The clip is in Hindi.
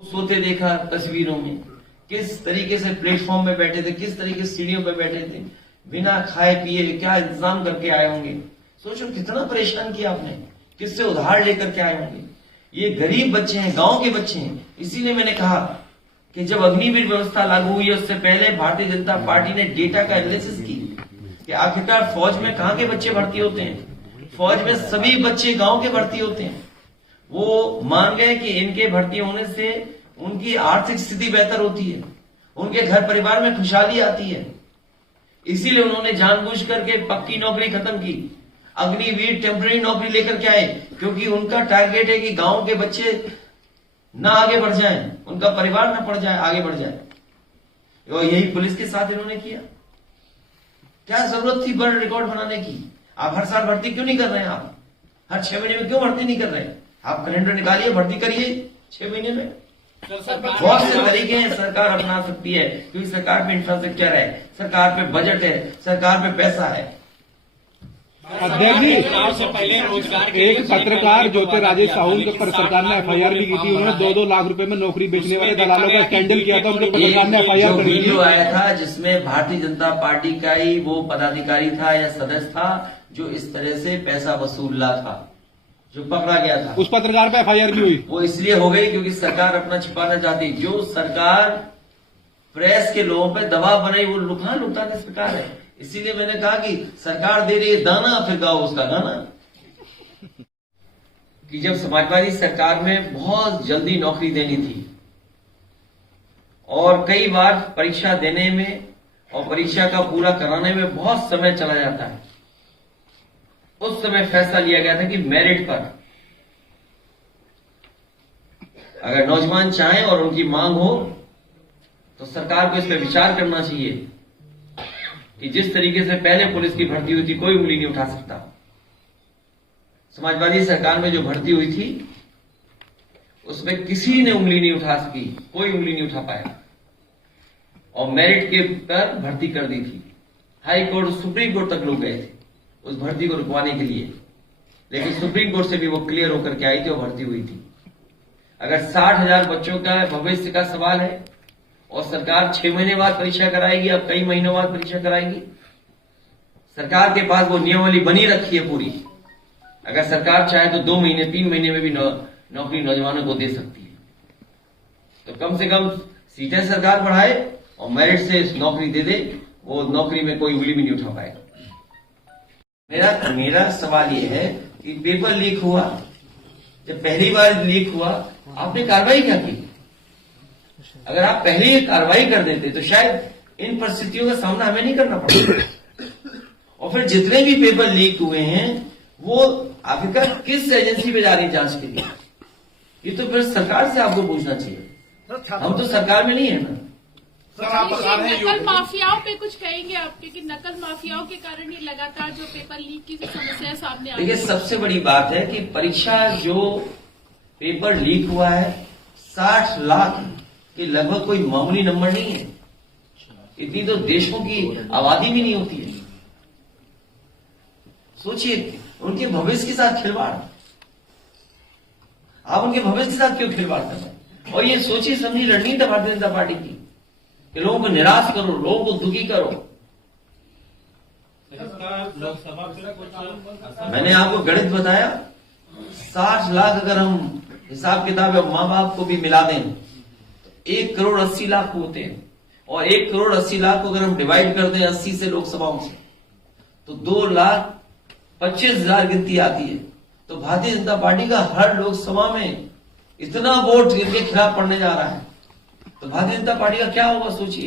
सोते देखा तस्वीरों में, किस तरीके से प्लेटफॉर्म में बैठे थे, किस तरीके से सीढ़ियों पर बैठे थे, बिना खाए पिए क्या इंतजाम करके आए होंगे। सोचो कितना परेशान किया आपने, किससे उधार लेकर के आए होंगे। ये गरीब बच्चे हैं, गांव के बच्चे हैं। इसीलिए मैंने कहा कि जब अग्निवीर व्यवस्था लागू हुई है उससे पहले भारतीय जनता पार्टी ने डेटा का एनालिसिस की कि आखिरकार फौज में कहां के बच्चे भर्ती होते हैं। फौज में सभी बच्चे गांव के भर्ती होते हैं। वो मान गए कि इनके भर्ती होने से उनकी आर्थिक स्थिति बेहतर होती है, उनके घर परिवार में खुशहाली आती है। इसीलिए उन्होंने जानबूझ करके पक्की नौकरी खत्म की, अग्निवीर टेम्पररी नौकरी लेकर के आए, क्योंकि उनका टारगेट है कि गांव के बच्चे ना आगे बढ़ जाएं, उनका परिवार ना पढ़ जाए, आगे बढ़ जाए। और यही पुलिस के साथ इन्होंने किया। क्या जरूरत थी वर्ल्ड रिकॉर्ड बनाने की? आप हर साल भर्ती क्यों नहीं कर रहे हैं? आप हर 6 महीने में क्यों भर्ती नहीं कर रहे? आप कैलेंडर निकालिए, भर्ती करिए 6 महीने में। बहुत से तरीके हैं सरकार अपना सकती है, क्योंकि सरकार पे इंफ्रास्ट्रक्चर है, सरकार पे बजट है, सरकार पे पैसा है। अध्यक्ष जी, एक पत्रकार जो थे राजेश साहू के ऊपर सरकार ने एफआईआर भी की थी। उन्होंने 2-2 लाख रुपए में नौकरी बेचने वाले दलालों का स्कैंडल किया था। उनके सरकार ने एफआईआर कर दी। वीडियो आया था जिसमें भारतीय जनता पार्टी का ही वो पदाधिकारी था या सदस्य था जो इस तरह से पैसा वसूल रहा था, जो पकड़ा गया था। उस पत्रकार पे एफआईआर भी हुई। वो इसलिए हो गई क्योंकि सरकार अपना छिपाना चाहती। जो सरकार प्रेस के लोगों पर दबाव बनाई वो लुटाने सरकार है। इसीलिए मैंने कहा कि सरकार दे रही है दाना, फिर गाओ उसका गाना। कि जब समाजवादी सरकार में बहुत जल्दी नौकरी देनी थी और कई बार परीक्षा देने में और परीक्षा का पूरा कराने में बहुत समय चला जाता है, उस समय फैसला लिया गया था कि मेरिट पर अगर नौजवान चाहें और उनकी मांग हो तो सरकार को इस पर विचार करना चाहिए कि जिस तरीके से पहले पुलिस की भर्ती हुई थी कोई उंगली नहीं उठा सकता। समाजवादी सरकार में जो भर्ती हुई थी उसमें किसी ने उंगली नहीं उठा सकी, कोई उंगली नहीं उठा पाया और मेरिट के पर भर्ती कर दी थी। हाई कोर्ट, सुप्रीम कोर्ट तक लोग गए थे उस भर्ती को रुकवाने के लिए, लेकिन सुप्रीम कोर्ट से भी वो क्लियर होकर के आई थी और भर्ती हुई थी। अगर 60,000 बच्चों का भविष्य का सवाल है और सरकार 6 महीने बाद परीक्षा कराएगी, अब कई महीनों बाद परीक्षा कराएगी, सरकार के पास वो नियमावली बनी रखी है पूरी। अगर सरकार चाहे तो 2 महीने 3 महीने में भी नौकरी नौजवानों को दे सकती है। तो कम से कम सीटें सरकार बढ़ाए और मेरिट से नौकरी दे दे, वो नौकरी में कोई उंगली भी नहीं उठा पाएगा। मेरा सवाल ये है कि पेपर लीक हुआ, जब पहली बार लीक हुआ आपने कार्रवाई क्या की? अगर आप पहले ही कार्रवाई कर देते तो शायद इन परिस्थितियों का सामना हमें नहीं करना पड़ता। और फिर जितने भी पेपर लीक हुए हैं वो आखिरकार किस एजेंसी पे जा रही है जांच के लिए? ये तो फिर सरकार से आपको पूछना चाहिए। हम तो सरकार में नहीं है ना। नकल माफियाओं पे कुछ कहेंगे आपके कि नकल माफियाओं के कारण ही लगातार जो पेपर लीक की समस्या सामने आ रही है? देखिए, सबसे बड़ी बात है कि परीक्षा जो पेपर लीक हुआ है 60 लाख के लगभग कोई मामूली नंबर नहीं है। इतनी तो देशों की आबादी भी नहीं होती है। सोचिए उनके भविष्य के साथ खिलवाड़, आप उनके भविष्य के साथ क्यों खिलवाड़ कर रहे हैं? और ये सोचिए समझी रणनीति है भारतीय जनता पार्टी की कि लोगों को निराश करो, लोगों को दुखी करो। मैंने आपको गणित बताया, 60 लाख अगर हम हिसाब किताब माँ बाप को भी मिला दें तो 1 करोड़ 80 लाख होते हैं। और 1 करोड़ 80 लाख को अगर हम डिवाइड कर दें 80 से लोकसभाओं से तो 2,25,000 गिनती आती है। तो भारतीय जनता पार्टी का हर लोकसभा में इतना वोट इनके खिलाफ पड़ने जा रहा है, तो भारतीय जनता पार्टी का क्या होगा सोचिए।